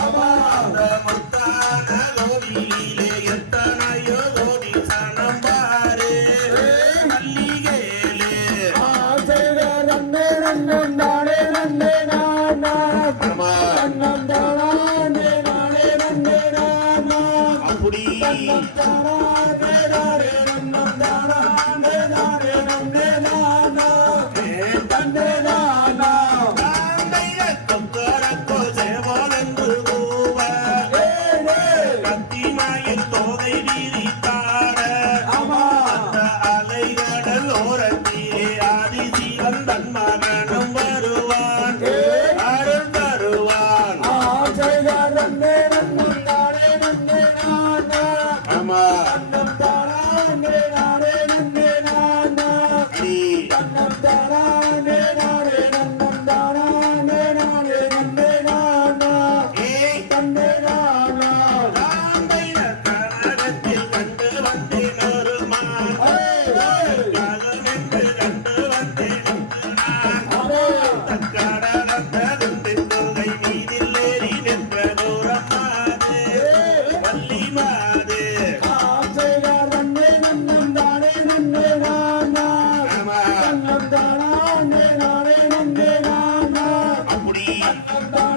அபார முத்தான கோவிலே அப்படி Santa